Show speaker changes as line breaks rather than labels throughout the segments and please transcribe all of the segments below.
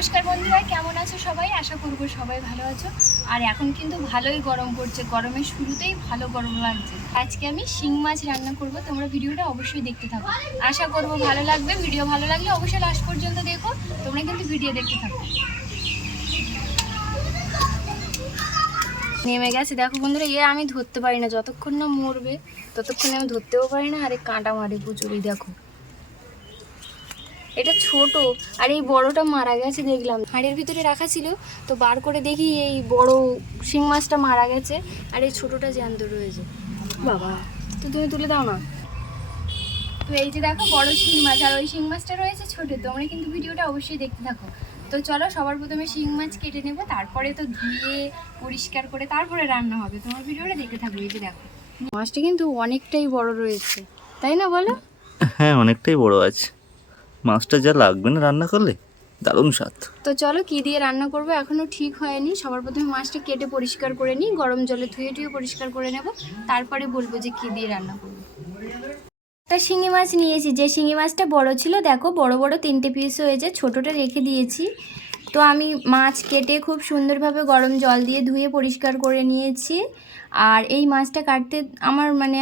নমস্কার বন্ধুরা, কেমন আছো সবাই? আশা করব সবাই ভালো আছো। আর এখন কিন্তু ভালোই গরম পড়ছে। গরমের শুরুতেই ভালো গরম লাগছে। আজকে আমি শিং মাছ রান্না করব। তোমরা ভিডিওটা অবশ্যই দেখতে থাকো। আশা করব ভালো লাগবে। ভিডিও ভালো লাগলে অবশ্যই লাস্ট পর্যন্ত দেখো। তোমরা কিন্তু ভিডিও দেখতে থাকো। নেমে গেছে। দেখো বন্ধুরা, এ আমি ধরতে পারি না। যতক্ষণ না মরবে, ততক্ষণ আমি ধরতেও পারি না। আর কাঁটা মারে প্রচুর এই দেখো। এটা ছোট, আর এই বড়টা মারা গেছে দেখলাম। হাড়ের ভিতরে রাখা ছিল, তো বার করে দেখি এই বড় শিং মাছটা মারা গেছে, আর এই ছোটটা জ্যান্ত রয়েছে। বাবা, তো তুমি তুলে দাও না। তো এই যে দেখো, বড় শিং মাছ, আর ওই শিং মাছটা রয়েছে ছোট, তোমরা কিন্তু ভিডিওটা অবশ্যই দেখতে থাকো। তো চলো, সবার প্রথমে শিং মাছ কেটে নেব, তারপরে তো ধুয়ে, পরিষ্কার করে তারপরে রান্না হবে। তোমার ভিডিওটা দেখতে থাকো, এই যে দেখো। মাছটা কিন্তু অনেকটাই বড় রয়েছে, তাই না বলো?
হ্যাঁ অনেকটাই বড় আছে। মাছটা যা লাগবে না রান্না করলে? দারুণ স্বাদ।
তো চলো কি দিয়ে রান্না করব? এখনও ঠিক হয়নি। সবার প্রথমে মাছটা কেটে পরিষ্কার করে নিই। গরম জলে ধুয়ে টুয়ে পরিষ্কার করে নেব। তারপরে বলব যে কি দিয়ে রান্না করব। একটা শিঙি মাছ নিয়েছি। যে শিঙি মাছটা বড় ছিল দেখো বড় বড় তিনটে পিস হয়েছে ছোটোটা রেখে দিয়েছি। তো আমি মাছ কেটে খুব সুন্দরভাবে গরম জল দিয়ে ধুয়ে পরিষ্কার করে নিয়েছি। আর এই মাছটা কাটতে আমার মানে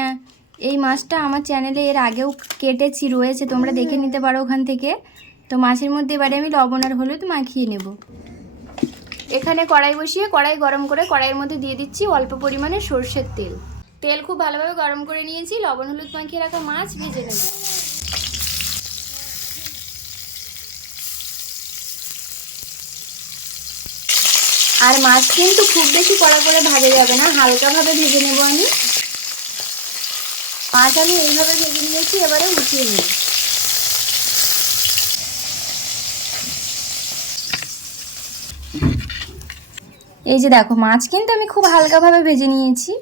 এই মাছটা আমার চ্যানেলে এর আগেও কেটেছি রয়েছে। তোমরা দেখে নিতে পারো ওখান থেকে। তো মাছের মধ্যে এবারে আমি লবণ আর হলুদ মাখিয়ে নেব। এখানে কড়াই বসিয়ে কড়াই গরম করে কড়াইয়ের মধ্যে দিয়ে দিচ্ছি অল্প পরিমাণে সর্ষের তেল। তেল খুব ভালোভাবে গরম করে নিয়েছি লবণ হলুদ মাখিয়ে রাখা মাছ ভেজে নেব। আর মাছ কিন্তু খুব বেশি কড়া করে ভাজা যাবে না হালকাভাবে ভেজে নেব আমি। মাছ আমি এইভাবে ভেজে নিয়েছি, এবারে উঠিয়ে নেব এই যে দেখো, মাছ কিন্তু আমি খুব হালকাভাবে ভেজে নিয়েছি।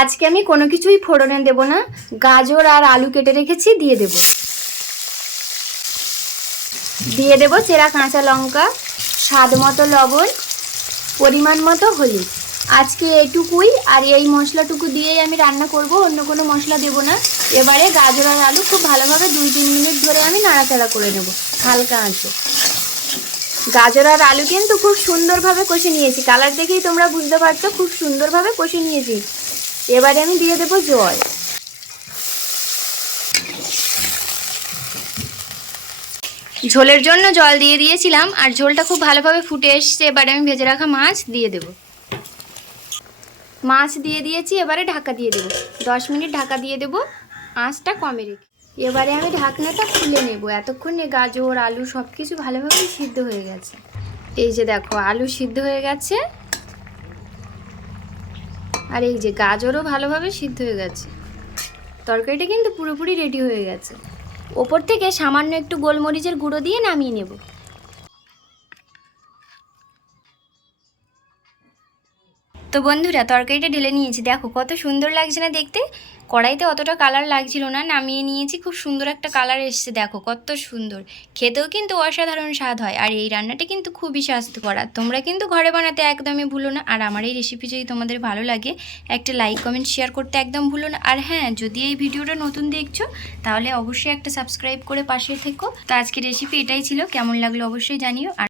আজকে আমি কোনো কিছুই ফোড়নে দেব না, গাজর আর আলু কেটে রেখেছি, দিয়ে দেব। দিয়ে দেব চেরা কাঁচা লঙ্কা, স্বাদ মতো লবণ, পরিমাণ মতো হলুদ। আজকে এটুকুই আর এই মশলাটুকু দিয়েই আমি রান্না করব, অন্য কোনো মশলা দেব না। এবারে গাজর আর আলু খুব ভালোভাবে দুই তিন মিনিট ধরে আমি নাড়াচাড়া করে নেব, হালকা আঁচে। গাজর আর আলু কিন্তু খুব সুন্দরভাবে কষে নিয়েছি, কালার দেখেই তোমরা বুঝতে পারছ, খুব সুন্দরভাবে কষে নিয়েছি। এবারে আমি দিয়ে দেবো জল। ঝোলের জন্য জল দিয়ে দিয়েছিলাম, আর ঝোলটা খুব ভালোভাবে ফুটে এসছে, এবারে আমি ভেজে রাখা মাছ দিয়ে দেব। মাছ দিয়ে দিয়েছি, এবারে ঢাকা দিয়ে দেবো। দশ মিনিট ঢাকা দিয়ে দেবো, আঁচটা কমে রেখে। এবারে আমি ঢাকনাটা খুলে নেব। এতক্ষণে গাজর, আলু সব কিছু ভালোভাবে সিদ্ধ হয়ে গেছে। এই যে দেখো, আলু সিদ্ধ হয়ে গেছে। আর এই যে গাজরও ভালোভাবে সিদ্ধ হয়ে গেছে। তরকারিটা কিন্তু পুরোপুরি রেডি হয়ে গেছে। ওপর থেকে সামান্য একটু গোলমরিচের গুঁড়ো দিয়ে নামিয়ে নেব। তো বন্ধুরা, তরকারিটা ঢেলে নিয়েছি। দেখো কত সুন্দর লাগছে না দেখতে? কড়াইতে অতটা কালার লাগছিল না, নামিয়ে নিয়েছি। খুব সুন্দর একটা কালার এসছে, দেখো কত সুন্দর। খেতেও কিন্তু অসাধারণ স্বাদ হয়, আর এই রান্নাটা কিন্তু খুবই স্বাস্থ্যকর। আর তোমরা কিন্তু ঘরে বানাতে একদমই ভুলো না, আর আমার এই রেসিপি যদি তোমাদের ভালো লাগে, একটা লাইক কমেন্ট শেয়ার করতে একদম ভুলো না। আর হ্যাঁ যদি এই ভিডিওটা নতুন দেখছ, তাহলে অবশ্যই একটা সাবস্ক্রাইব করে পাশে থেকো। তো আজকে রেসিপি এটাই ছিল, কেমন লাগল অবশ্যই জানিও। আর